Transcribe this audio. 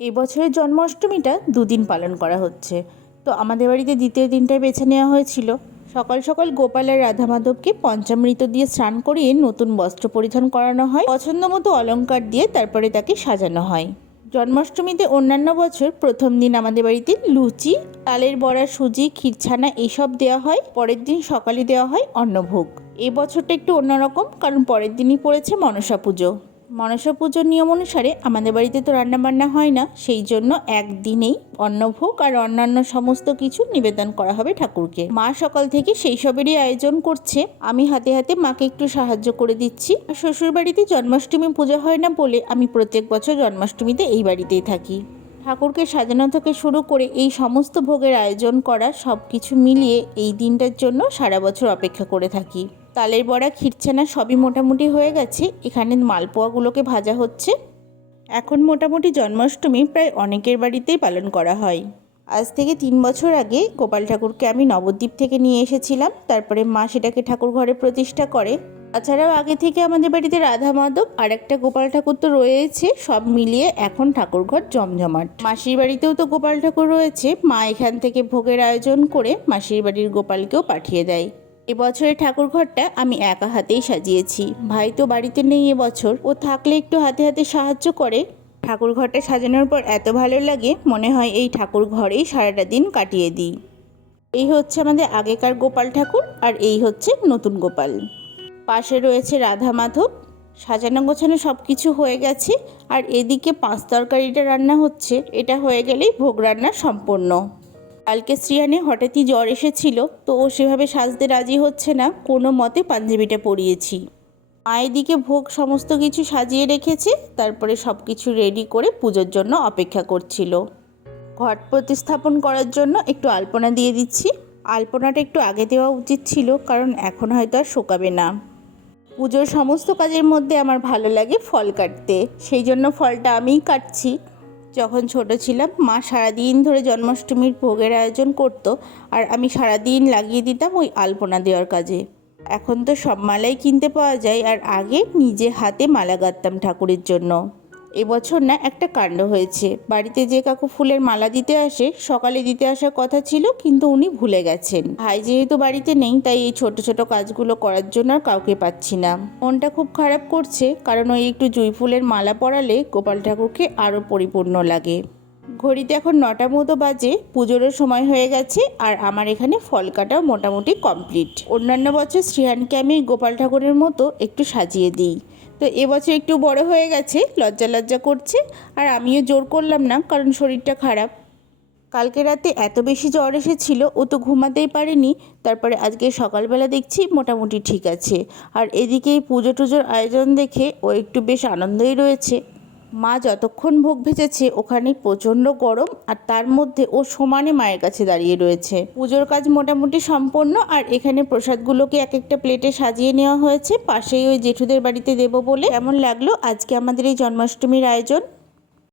এই বছরের জন্মাষ্টমীটা দুদিন পালন করা হচ্ছে। তো আমাদের বাড়িতে দ্বিতীয় দিনটাই বেছে নেওয়া হয়েছিল। সকাল সকাল গোপাল আর রাধা মাধবকে পঞ্চামৃত দিয়ে স্নান করিয়ে নতুন বস্ত্র পরিধান করানো হয়, পছন্দ মতো অলংকার দিয়ে তারপরে তাকে সাজানো হয়। জন্মাষ্টমীতে অন্যান্য বছর প্রথম দিন আমাদের বাড়িতে লুচি, তালের বড়া, সুজি, ক্ষীরছানা এইসব দেওয়া হয়। পরের দিন সকালে দেওয়া হয় অন্নভোগ। এই বছরটা একটু অন্যরকম, কারণ পরের দিনই পড়েছে মনসা পুজো। মনসা পুজোর নিয়ম অনুসারে আমাদের বাড়িতে তো রান্নাবান্না হয় না, সেই জন্য একদিনেই অন্নভোগ আর অন্যান্য সমস্ত কিছু নিবেদন করা হবে ঠাকুরকে। মা সকাল থেকে সেই সবেরই আয়োজন করছে, আমি হাতে হাতে মাকে একটু সাহায্য করে দিচ্ছি। শ্বশুর বাড়িতে জন্মাষ্টমী পূজা হয় না বলে আমি প্রত্যেক বছর জন্মাষ্টমীতে এই বাড়িতেই থাকি। ঠাকুরকে সাজানো থেকে শুরু করে এই সমস্ত ভোগের আয়োজন করা সব কিছু মিলিয়ে এই দিনটার জন্য সারা বছর অপেক্ষা করে থাকি। তালের বড়া, ক্ষীরছানা সবই মোটামুটি হয়ে গেছে। এখানে মালপোয়াগুলোকে ভাজা হচ্ছে। এখন মোটামুটি জন্মাষ্টমী প্রায় অনেকের বাড়িতেই পালন করা হয়। আজ থেকে 3 বছর আগে গোপাল ঠাকুরকে আমি নবদ্বীপ থেকে নিয়ে এসেছিলাম। তারপরে মা সেটাকে ঠাকুর ঘরে প্রতিষ্ঠা করে। তাছাড়াও আগে থেকে আমাদের বাড়িতে রাধা মাধব আর একটা গোপাল ঠাকুর তো রয়েছে। সব মিলিয়ে এখন ঠাকুরঘর জমজমাট। মাসির বাড়িতেও তো গোপাল ঠাকুর রয়েছে। মা এখান থেকে ভোগের আয়োজন করে মাসির বাড়ির গোপালকেও পাঠিয়ে দেয়। এবছরের ঠাকুর ঘরটা আমি একা হাতেই সাজিয়েছি। ভাই তো বাড়িতে নেই এবছর, ও থাকলে একটু হাতে হাতে সাহায্য করে। ঠাকুর ঘরটা সাজানোর পর এত ভালো লাগে, মনে হয় এই ঠাকুর ঘরেই সারাটা দিন কাটিয়ে দিই। এই হচ্ছে আমাদের আগেকার গোপাল ঠাকুর, আর এই হচ্ছে নতুন গোপাল। পাশে রয়েছে রাধা মাধব। সাজানো গোছানো সব কিছু হয়ে গেছে, আর এদিকে 5 তরকারিটা রান্না হচ্ছে। এটা হয়ে গেলেই ভোগ রান্না সম্পন্ন। কালকে শ্রিয়ানে হঠাৎই জ্বর এসেছিল, তো ও সেভাবে সাজতে রাজি হচ্ছে না। কোনো মতে পাঞ্জাবিটা পরিয়েছি। মায়ের দিকে ভোগ সমস্ত কিছু সাজিয়ে রেখেছে, তারপরে সব কিছু রেডি করে পুজোর জন্য অপেক্ষা করছিল। ঘট প্রতিস্থাপন করার জন্য একটু আলপনা দিয়ে দিচ্ছি। আলপনাটা একটু আগে দেওয়া উচিত ছিল, কারণ এখন হয়তো আর শোকাবে না। পুজোর সমস্ত কাজের মধ্যে আমার ভালো লাগে ফল কাটতে, সেই জন্য ফলটা আমিই কাটছি। যখন ছোট ছিলাম মা সারাদিন ধরে জন্মাষ্টমীর ভোগের আয়োজন করতো, আর আমি সারাদিন লাগিয়ে দিতাম ওই আলপনা দেওয়ার কাজে। এখন তো সব মালাই কিনতে পাওয়া যায়, আর আগে নিজে হাতে মালা গাঁথতাম ঠাকুরের জন্য। এবছর না একটা কাণ্ড হয়েছে। বাড়িতে যে কাকু ফুলের মালা দিতে আসে, সকালে দিতে আসার কথা ছিল, কিন্তু উনি ভুলে গেছেন। ভাই যেহেতু বাড়িতে নেই, তাই এই ছোট ছোট কাজগুলো করার জন্য আর কাউকে পাচ্ছি না। মনটা খুব খারাপ করছে, কারণ ওই একটু জুঁই ফুলের মালা পরালে গোপাল ঠাকুরকে আরও পরিপূর্ণ লাগে। ঘড়িতে এখন 9টা মতো বাজে, পুজোরও সময় হয়ে গেছে, আর আমার এখানে ফল কাটাও মোটামুটি কমপ্লিট। অন্যান্য বছর শ্রীহানকে আমি গোপাল ঠাকুরের মতো একটু সাজিয়ে দিই, তো এবছর একটু বড় হয়ে গেছে, লজ্জা লজ্জা করছে। আর আমিও জোর করলাম না, কারণ শরীরটা খারাপ। কালকে রাতে এত বেশি জ্বর এসেছিল, ও তো ঘুমাতেই পারেনি। তারপরে আজকে সকালবেলা দেখছি মোটামুটি ঠিক আছে। আর এদিকে এই পুজো টুজোর আয়োজন দেখে ও একটু বেশ আনন্দেই রয়েছে। মা যতক্ষণ ভোগ ভেজেছে ওখানে প্রচণ্ড গরম, আর তার মধ্যে ও সমানে মায়ের কাছে দাঁড়িয়ে রয়েছে। পুজোর কাজ মোটামুটি সম্পন্ন, আর এখানে প্রসাদগুলোকে এক একটা প্লেটে সাজিয়ে নেওয়া হয়েছে, পাশেই ওই জেঠুদের বাড়িতে দেবো বলে। কেমন লাগলো আজকে আমাদের এই জন্মাষ্টমীর আয়োজন?